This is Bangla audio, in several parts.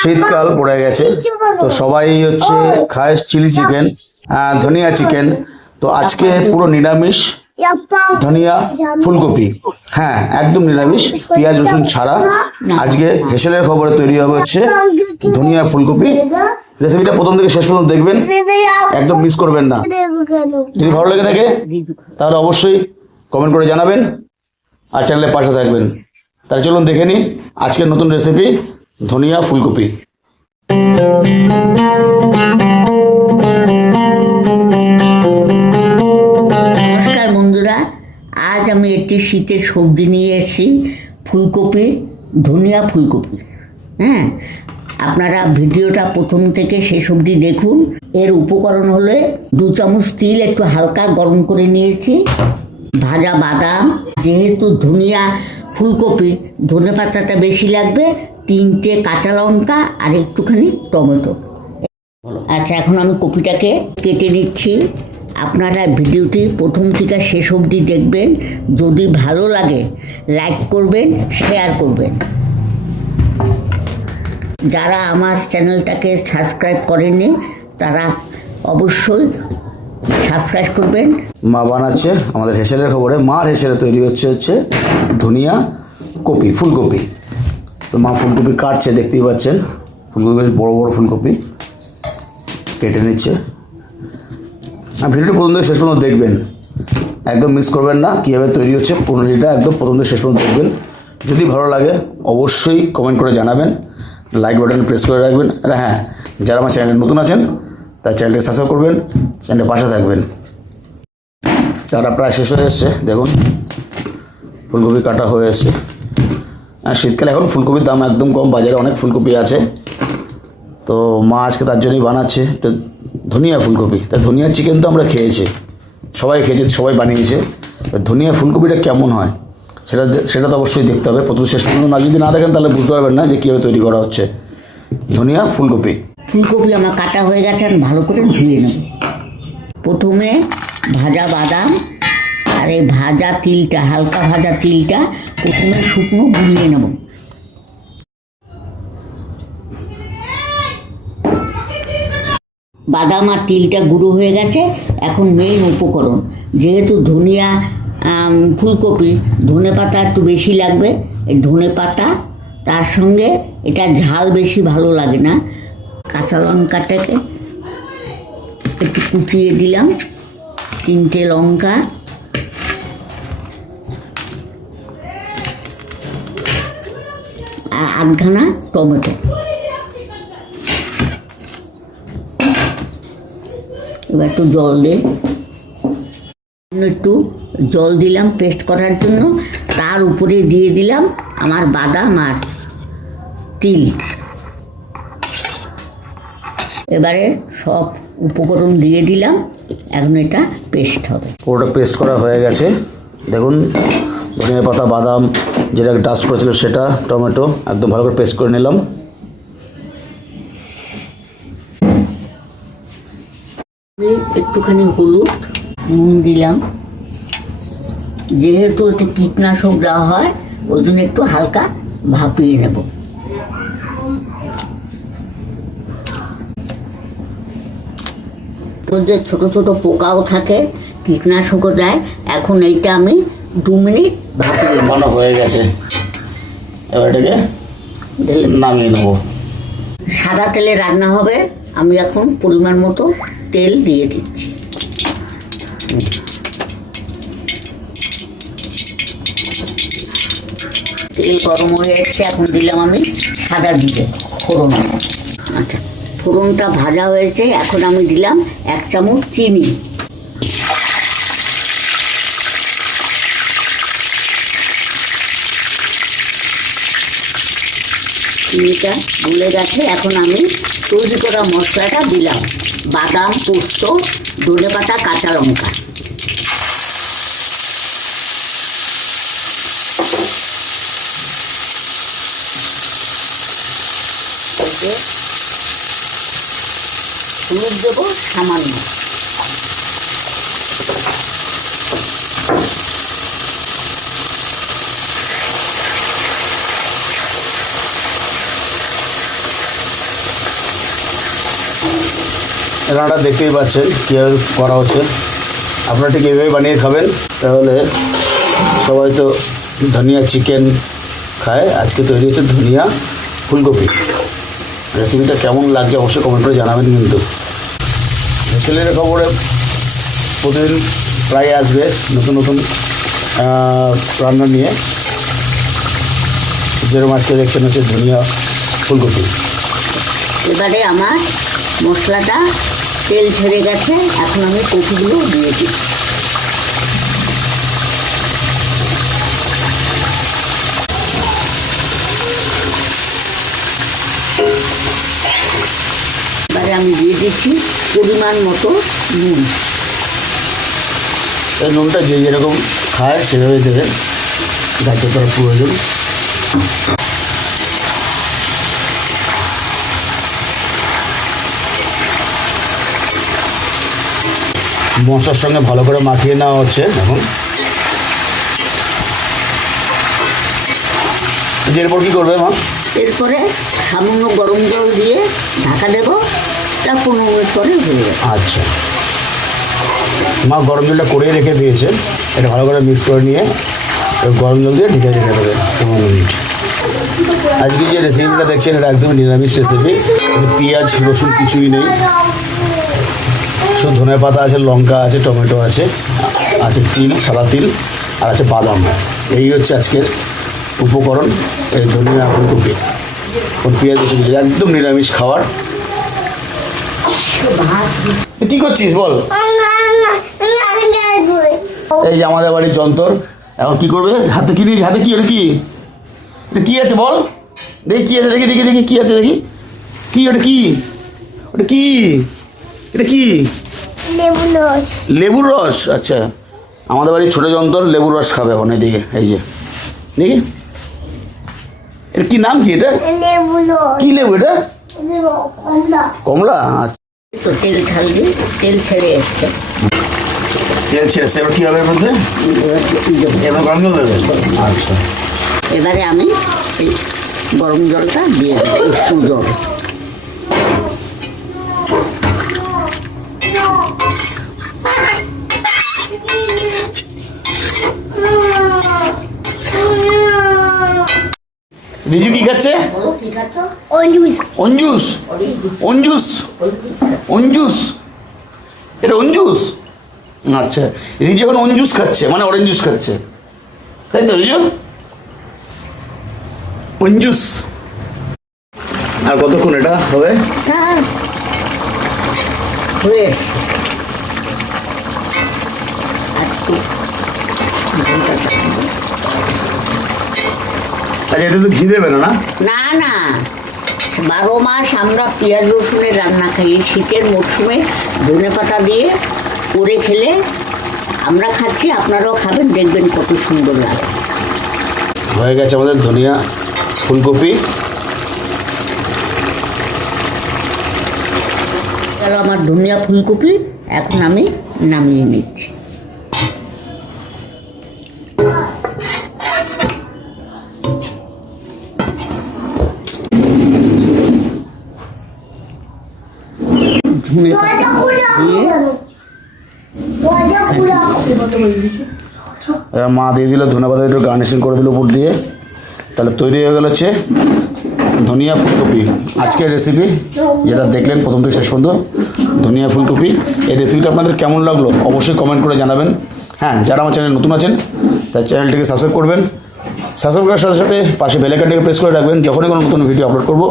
শীতকাল পড়ে গেছে, তো সবাই হচ্ছে খায় চিলি চিকেন, ধনিয়া চিকেন। তো আজকে পুরো নিরামিষ, ধনিয়া ফুলকপি, হ্যাঁ একদম নিরামিষ, পেঁয়াজ রসুন ছাড়া। আজকে হেসেলের খবরে তৈরি হবে হচ্ছে ধনিয়া ফুলকপি। রেসিপিটা প্রথম থেকে শেষ পর্যন্ত দেখবেন, একদম মিস করবেন না। যদি ভালো লেগে থাকে তাহলে অবশ্যই কমেন্ট করে জানাবেন আর চ্যানেলে পাশে থাকবেন। তাহলে চলুন দেখে নিই আজকের নতুন রেসিপি ধনিয়া ফুলকপি। নমস্কার বন্ধুরা, আজ আমি একটি শীতের সবজি নিয়ে এসেছি, ফুলকপি, ধনিয়া ফুলকপি। হ্যাঁ, আপনারা ভিডিওটা প্রথম থেকে শেষ অবধি দেখুন। এর উপকরণ হলে 2 চামচ তিল একটু হালকা গরম করে নিয়েছি, ভাজা বাদাম, যেহেতু ধনিয়া ফুলকপি ধনে পাতাটা বেশি লাগবে, 3টে কাঁচা লঙ্কা আর একটুখানি টমেটো। আচ্ছা, এখন আমি কপিটাকে কেটে নিচ্ছি। আপনারা ভিডিওটি প্রথম থেকে শেষ অবধি দেখবেন। যদি ভালো লাগে লাইক করবেন, শেয়ার করবেন। যারা আমার চ্যানেলটাকে সাবস্ক্রাইব করেননি তারা অবশ্যই সাবস্ক্রাইব করবেন। মা বানাচ্ছে আমাদের হেসেলের খবরে, মার হেসেলে তৈরি হচ্ছে ধনিয়া কপি, ফুলকপি। তো মা ফুলকপি কাটছে, দেখতেই পাচ্ছেন ফুলকপি বেশ বড় বড় ফুলকপি কেটে নিচ্ছে। ভিডিওটা প্রথম থেকে শেষ পর্যন্ত দেখবেন, একদম মিস করবেন না। কীভাবে তৈরি হচ্ছে প্রণালীটা একদম প্রথম থেকে শেষ পর্যন্ত দেখবেন। যদি ভালো লাগে অবশ্যই কমেন্ট করে জানাবেন, লাইক বাটন প্রেস করে রাখবেন। আর হ্যাঁ, যারা আমার চ্যানেলে নতুন আছেন তার চ্যানেলটি সাবস্ক্রাইব করবেন, চ্যানেলের পাশে থাকবেন। তারা প্রায় শেষ হয়ে এসছে, দেখুন ফুলকপি কাটা হয়ে এসছে। আর শীতকালে এখন ফুলকপির দাম একদম কম, বাজারে অনেক ফুলকপি আছে। তো মা আজকে তার জন্যই বানাচ্ছে ধনিয়া ফুলকপি। তা ধনিয়া চিকেন তো আমরা খেয়েছি, সবাই খেয়েছে, সবাই বানিয়েছে। ধনিয়া ফুলকপিটা কেমন হয় সেটা তো অবশ্যই দেখতে হবে প্রথম শেষ পর্যন্ত। না, যদি না দেখেন তাহলে বুঝতে পারবেন না যে কীভাবে তৈরি করা হচ্ছে ধনিয়া ফুলকপি। ফুলকপি আমার কাটা হয়ে গেছে, আমি ভালো করে ধুয়ে নেব। প্রথমে ভাজা বাদাম আর এই ভাজা তিলটা, হালকা ভাজা তিলটা প্রথমে শুকনো গুঁড়িয়ে নেব। বাদাম আর তিলটা গুঁড়ো হয়ে গেছে। এখন মেইন উপকরণ, যেহেতু ধনিয়া ফুলকপি ধনে পাতা একটু বেশি লাগবে, এই ধনে পাতা, তার সঙ্গে এটা ঝাল বেশি ভালো লাগে না, কাঁচা লঙ্কাটাকে একটু কুচিয়ে দিলাম, 3টে লঙ্কা, আর 8খানা টমেটো। এবার একটু জল দে, একটু জল দিলাম পেস্ট করার জন্য। তার উপরে দিয়ে দিলাম আমার বাদাম আর তিল। এবারে সব উপকরণ দিয়ে দিলাম, এখন এটা পেস্ট হবে। পুরোটা পেস্ট করা হয়ে গেছে, দেখুন ধনিয়া পাতা, বাদাম যেটা ডাস্ট করেছিল সেটা, টমেটো একদম ভালো করে পেস্ট করে নিলাম। একটুখানি হলুদ, নুন দিলাম, যেহেতু এতে কীটনাশক দেওয়া হয় ওই জন্য একটু হালকা ভাপিয়ে নেব। মধ্যে ছোট ছোট পোকাও থাকে, কীটনাশকও দেয়। এখন এইটা আমি 2 মিনিট ভাপিয়ে বানানো হয়ে গেছে, এবার এটাকে নামিয়ে নেব। সাদা তেলে রান্না হবে, আমি এখন পরিমাণ মতো তেল দিয়ে দিচ্ছি। তেল গরম হয়ে এসছে, এখন দিলাম আমি সাদা জিরে ফোড়ন। আচ্ছা, ফোড়নটা ভাজা হয়েছে, এখন আমি দিলাম 1 চামচ চিনি। চিনিটা গুলে গেছে, এখন আমি তৈরি করা মশলাটা দিলাম, বাদাম, পোস্ত, ধনেপাতা, কাঁচা লঙ্কা। হলুদ দেবো সামান্য। রান্নাটা দেখতেই পাচ্ছেন কীভাবে করা হচ্ছে। আপনারা ঠিক এইভাবে বানিয়ে খাবেন, তাহলে সবাই তো ধনিয়া চিকেন খায়। আজকে তৈরি হচ্ছে ধনিয়া ফুলকপি। রেসিপিটা কেমন লাগছে অবশ্যই কমেন্ট করে জানাবেন। কিন্তু হেসেলের খবরে প্রতিদিন প্রায় আসবে নতুন নতুন রান্না নিয়ে। যেরকম আজকে দেখছেন হচ্ছে ধনিয়া ফুলকপি। এবারে আমার মশলাটা তেল ছেড়ে গেছে, এখন আমি কপিগুলো দিয়ে দিই। এবারে আমি দিয়ে দিচ্ছি পরিমাণ মতো নুন। এই নুনটা যে যেরকম খায় সেভাবে দেবেন, যাতে তার প্রয়োজন। মশলার সঙ্গে ভালো করে মাখিয়ে নেওয়া হচ্ছে। এখন এরপর কী করবে মা? এরপরে সামান্য গরম জল দিয়ে ঢাকা দেবো, তা 15 মিনিট পরে হয়ে যাবে। আচ্ছা, মা গরম জলটা করেই রেখে দিয়েছে। এটা ভালো করে মিক্স করে নিয়ে গরম জল দিয়ে ঢেকে রেখে দেবে 15 মিনিট। আজকে যে রেসিপিটা দেখছেন এটা একদম নিরামিষ রেসিপি। এতে পেঁয়াজ রসুন কিছুই নেই, শুধু ধনে পাতা আছে, লঙ্কা আছে, টমেটো আছে, আছে তিল, সাদা তিল, আর আছে বাদাম। এই হচ্ছে আজকের উপকরণ, এই ধনিয়া ফুলকপি। পেঁয়াজ রসুন একদম নিরামিষ খাবার। কি করছিস বল? এই যে আমাদের বাড়ির যন্তর। এখন কি করবে? হাতে কি দিয়েছে? হাতে কি? ওটা কি? এটা কি আছে বল দেখি, কি আছে দেখি দেখি দেখি কি আছে দেখি। কি ওটা? কি ওটা? কি এটা? কি? লেবুর রস। আচ্ছা, আমাদের বাড়ির ছোটো যন্তর লেবুর রস খাবে এখন। এদিকে এই যে দেখি, এর কি নাম? কি এটা? কি লেবু এটা? কমলা। আচ্ছা, তো তেল ছাড়লে তেল ছেড়ে এসছে। তেল ছেড়েছে, এবার কী হবে এর মধ্যে? এবার গরম জল দেবে। আচ্ছা, এবারে আমি এই গরম জলটা দিয়ে দেবো, একটু জল। রিজু কি খাচ্ছে? অঞ্জুস। অঞ্জুস? অঞ্জুস? এটা অঞ্জুস? আচ্ছা, রিজু এখন অঞ্জুস খাচ্ছে, মানে অরেঞ্জ জুস খাচ্ছে, তাই তো রিজু? অঞ্জুস। আর কতক্ষণ এটা হবে? হয়ে এসছে। আচ্ছা, এটা তো ঘি দেবে না? না না, 12 মাস আমরা পেঁয়াজ রসুনের রান্না খাই। শীতের মরশুমে ধনেপাতা দিয়ে করে খেলে আমরা খাচ্ছি, আপনারাও খাবেন, দেখবেন কত সুন্দর লাগে। হয়ে গেছে আমাদের ধনিয়া ফুলকপি। গেল আমার ধনিয়া ফুলকপি, এখন আমি নামিয়ে নিচ্ছি। ধনে পাতা দিয়ে এবার মা দিয়ে দিল ধনে পাতা, একটু গার্নিশিং করে দিল উপর দিয়ে। তাহলে তৈরি হয়ে গেল হচ্ছে ধনিয়া ফুলকপি। আজকের রেসিপি যেটা দেখলেন প্রথম থেকে শেষ পর্যন্ত, ধনিয়া ফুলকপি। এই রেসিপিটা আপনাদের কেমন লাগলো অবশ্যই কমেন্ট করে জানাবেন। হ্যাঁ, যারা আমার চ্যানেল নতুন আছেন তার চ্যানেলটিকে সাবস্ক্রাইব করবেন। সাবস্ক্রাইব করার সাথে সাথে পাশে বেল আইকনটিকে প্রেস করে রাখবেন। যখনই কোনো নতুন ভিডিও আপলোড করবো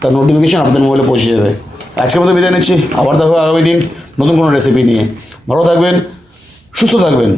তার নোটিফিকেশন আপনাদের মোবাইলে পৌঁছে যাবে। আজকের মতো বিদায় নিচ্ছি, আবার দেখো আগামী দিন নতুন কোনো রেসিপি নিয়ে। ভালো থাকবেন, সুস্থ থাকবেন।